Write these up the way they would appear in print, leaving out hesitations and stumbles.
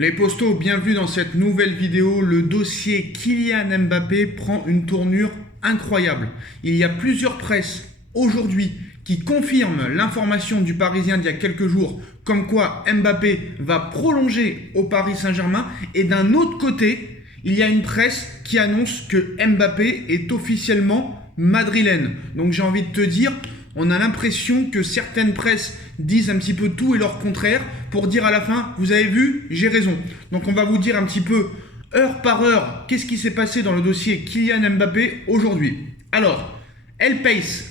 Les postos, bienvenue dans cette nouvelle vidéo. Le dossier Kylian Mbappé prend une tournure incroyable. Il y a plusieurs presses aujourd'hui qui confirment l'information du Parisien d'il y a quelques jours, comme quoi Mbappé va prolonger au Paris Saint-Germain. Et d'un autre côté, il y a une presse qui annonce que Mbappé est officiellement madrilène. Donc j'ai envie de te dire, on a l'impression que certaines presses disent un petit peu tout et leur contraire pour dire à la fin, vous avez vu, j'ai raison. Donc on va vous dire un petit peu, heure par heure, qu'est-ce qui s'est passé dans le dossier Kylian Mbappé aujourd'hui. Alors, El País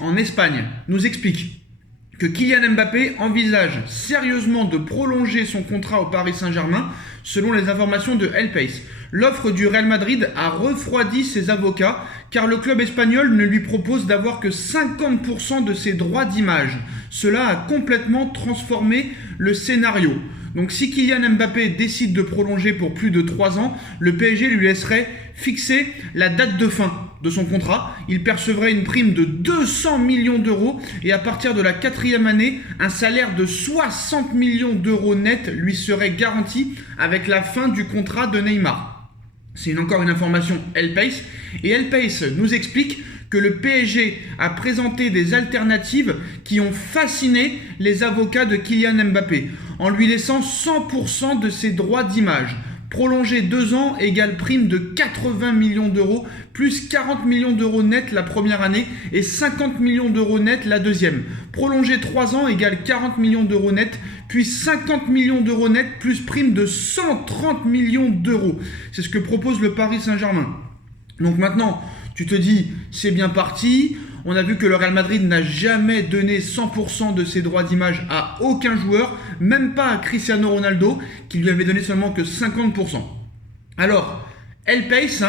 en Espagne nous explique que Kylian Mbappé envisage sérieusement de prolonger son contrat au Paris Saint-Germain selon les informations de El País. L'offre du Real Madrid a refroidi ses avocats car le club espagnol ne lui propose d'avoir que 50% de ses droits d'image. Cela a complètement transformé le scénario. Donc si Kylian Mbappé décide de prolonger pour plus de 3 ans, le PSG lui laisserait fixer la date de fin de son contrat. Il percevrait une prime de 200 millions d'euros et à partir de la 4e année, un salaire de 60 millions d'euros net lui serait garanti avec la fin du contrat de Neymar. C'est encore une information El País. Et El País nous explique que le PSG a présenté des alternatives qui ont fasciné les avocats de Kylian Mbappé en lui laissant 100% de ses droits d'image. Prolonger 2 ans égale prime de 80 millions d'euros, plus 40 millions d'euros net la première année et 50 millions d'euros net la deuxième. Prolonger 3 ans égale 40 millions d'euros net, puis 50 millions d'euros net, plus prime de 130 millions d'euros. C'est ce que propose le Paris Saint-Germain. Donc maintenant, tu te dis, c'est bien parti. On a vu que le Real Madrid n'a jamais donné 100% de ses droits d'image à aucun joueur, même pas à Cristiano Ronaldo, qui lui avait donné seulement que 50%. Alors, El País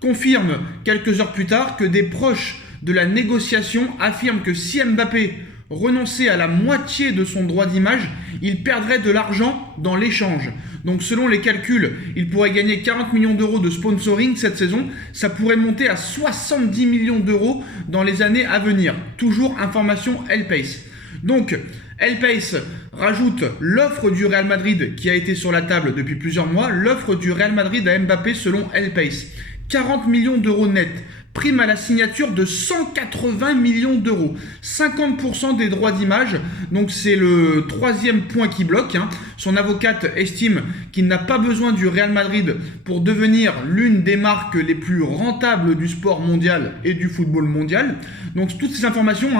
confirme quelques heures plus tard que des proches de la négociation affirment que si Mbappé renonçait à la moitié de son droit d'image, il perdrait de l'argent dans l'échange. Donc selon les calculs, il pourrait gagner 40 millions d'euros de sponsoring cette saison. Ça pourrait monter à 70 millions d'euros dans les années à venir. Toujours information El País. Donc El País rajoute l'offre du Real Madrid qui a été sur la table depuis plusieurs mois. L'offre du Real Madrid à Mbappé selon El País. 40 millions d'euros net. Prime à la signature de 180 millions d'euros. 50% des droits d'image. Donc c'est le 3e point qui bloque. Son avocate estime qu'il n'a pas besoin du Real Madrid pour devenir l'une des marques les plus rentables du sport mondial et du football mondial. Donc toutes ces informations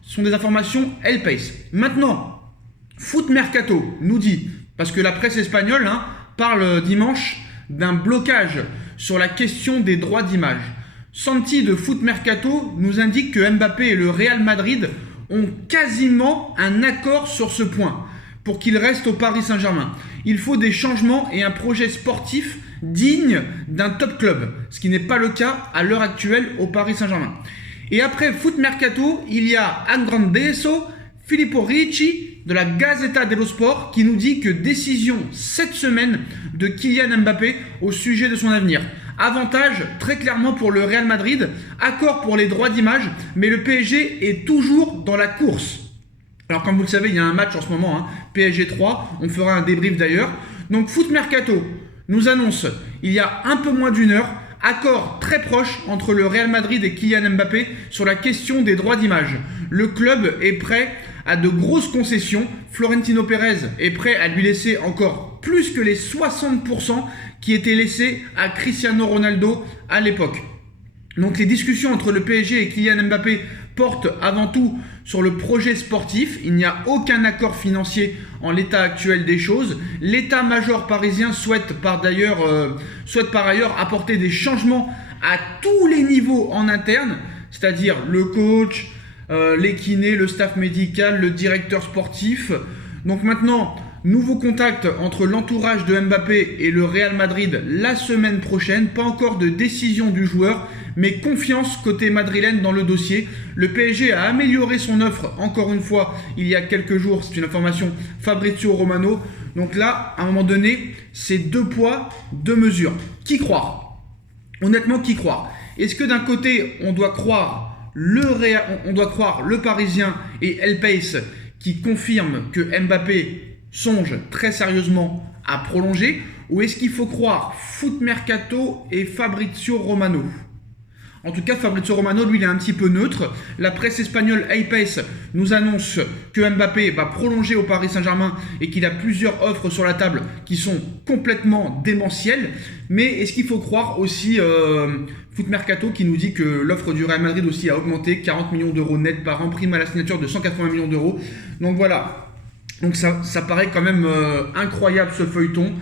sont des informations El País. Maintenant, Foot Mercato nous dit, parce que la presse espagnole parle dimanche d'un blocage sur la question des droits d'image. Santi de Foot Mercato nous indique que Mbappé et le Real Madrid ont quasiment un accord sur ce point pour qu'il reste au Paris Saint-Germain. Il faut des changements et un projet sportif digne d'un top club, ce qui n'est pas le cas à l'heure actuelle au Paris Saint-Germain. Et après Foot Mercato, il y a Andrandeso, Filippo Ricci de la Gazzetta dello Sport qui nous dit que décision cette semaine de Kylian Mbappé au sujet de son avenir. Avantage très clairement pour le Real Madrid, accord pour les droits d'image, mais le PSG est toujours dans la course. Alors comme vous le savez, il y a un match en ce moment, PSG 3, on fera un débrief d'ailleurs. Donc Foot Mercato nous annonce, il y a un peu moins d'une heure, accord très proche entre le Real Madrid et Kylian Mbappé sur la question des droits d'image. Le club est prêt à de grosses concessions. Florentino Pérez est prêt à lui laisser encore plus que les 60% qui étaient laissés à Cristiano Ronaldo à l'époque. Donc les discussions entre le PSG et Kylian Mbappé portent avant tout sur le projet sportif. Il n'y a aucun accord financier en l'état actuel des choses. L'état-major parisien souhaite par ailleurs apporter des changements à tous les niveaux en interne, c'est-à-dire le coach, les kinés, le staff médical, le directeur sportif. Donc maintenant, nouveau contact entre l'entourage de Mbappé et le Real Madrid la semaine prochaine. Pas encore de décision du joueur, mais confiance côté madrilène dans le dossier. Le PSG a amélioré son offre, encore une fois, il y a quelques jours. C'est une information Fabrizio Romano. Donc là, à un moment donné, c'est 2 poids, 2 mesures. Qui croire? Honnêtement, qui croire? Est-ce que d'un côté, on doit croire le Parisien et El País qui confirme que Mbappé songe très sérieusement à prolonger, ou est-ce qu'il faut croire Foot Mercato et Fabrizio Romano? En tout cas, Fabrizio Romano, lui, il est un petit peu neutre. La presse espagnole A-Pace nous annonce que Mbappé va prolonger au Paris Saint-Germain et qu'il a plusieurs offres sur la table qui sont complètement démentielles. Mais est-ce qu'il faut croire aussi Foot Mercato qui nous dit que l'offre du Real Madrid aussi a augmenté, 40 millions d'euros net par an, prime à la signature de 180 millions d'euros. Donc voilà, donc ça paraît quand même incroyable ce feuilleton.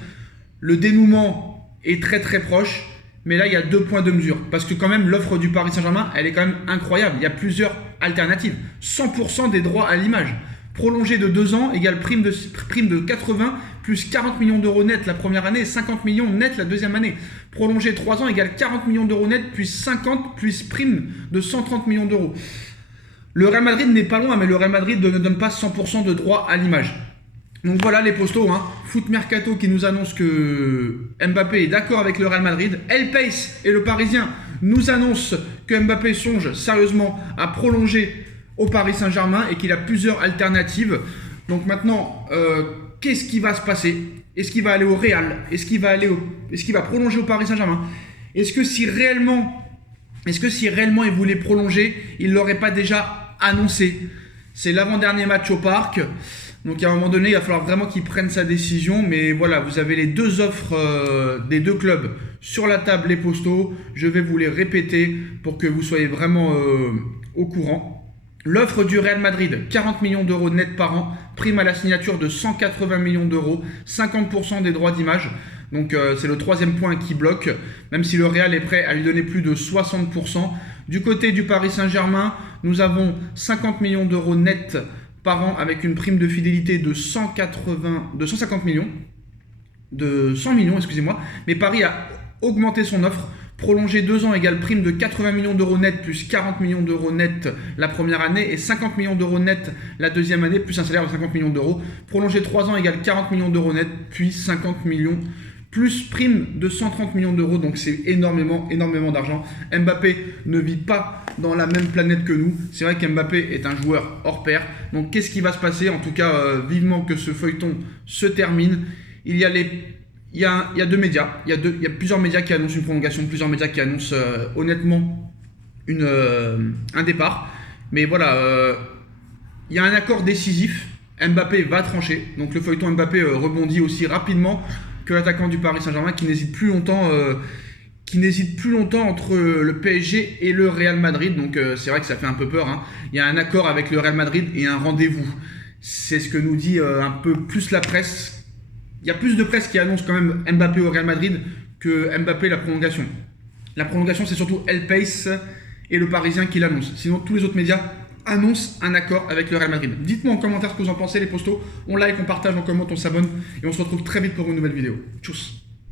Le dénouement est très très proche. Mais là, il y a 2 points de mesure. Parce que quand même, l'offre du Paris Saint-Germain, elle est quand même incroyable. Il y a plusieurs alternatives. 100% des droits à l'image. Prolongé de 2 ans égale prime de 80 plus 40 millions d'euros net la première année et 50 millions net la deuxième année. Prolongé 3 ans égale 40 millions d'euros net plus 50 plus prime de 130 millions d'euros. Le Real Madrid n'est pas loin, mais le Real Madrid ne donne pas 100% de droits à l'image. Donc voilà les postos, Foot Mercato qui nous annonce que Mbappé est d'accord avec le Real Madrid. El Pace et le Parisien nous annoncent que Mbappé songe sérieusement à prolonger au Paris Saint-Germain et qu'il a plusieurs alternatives. Donc maintenant, qu'est-ce qui va se passer? Est-ce qu'il va aller au Real? Est-ce qu'il va prolonger au Paris Saint-Germain? Est-ce que si réellement il voulait prolonger, il ne l'aurait pas déjà annoncé? C'est l'avant-dernier match au Parc. Donc à un moment donné, il va falloir vraiment qu'il prenne sa décision. Mais voilà, vous avez les 2 offres des 2 clubs sur la table, les postos. Je vais vous les répéter pour que vous soyez vraiment au courant. L'offre du Real Madrid, 40 millions d'euros net par an, prime à la signature de 180 millions d'euros, 50% des droits d'image. Donc c'est le 3e point qui bloque, même si le Real est prêt à lui donner plus de 60%. Du côté du Paris Saint-Germain, nous avons 50 millions d'euros net par an avec une prime de fidélité de 100 millions, excusez-moi. Mais Paris a augmenté son offre. Prolongé 2 ans égale prime de 80 millions d'euros net plus 40 millions d'euros net la première année et 50 millions d'euros net la deuxième année plus un salaire de 50 millions d'euros. Prolongé 3 ans égale 40 millions d'euros net puis 50 millions plus prime de 130 millions d'euros. Donc c'est énormément d'argent. Mbappé ne vit pas dans la même planète que nous. C'est vrai qu'Mbappé est un joueur hors pair. Donc qu'est-ce qui va se passer? En tout cas, vivement que ce feuilleton se termine. Il y a 2 médias. Il y a plusieurs médias qui annoncent une prolongation, plusieurs médias qui annoncent honnêtement un départ. Mais voilà, il y a un accord décisif. Mbappé va trancher. Donc le feuilleton Mbappé rebondit aussi rapidement que l'attaquant du Paris Saint-Germain qui n'hésite plus longtemps entre le PSG et le Real Madrid. Donc c'est vrai que ça fait un peu peur. Il y a un accord avec le Real Madrid et un rendez-vous. C'est ce que nous dit un peu plus la presse. Il y a plus de presse qui annonce quand même Mbappé au Real Madrid que Mbappé la prolongation. La prolongation, c'est surtout El Pace et le Parisien qui l'annoncent. Sinon, tous les autres médias annonce un accord avec le Real Madrid. Dites-moi en commentaire ce que vous en pensez, les postos. On like, on partage, on commente, on s'abonne et on se retrouve très vite pour une nouvelle vidéo. Tchuss.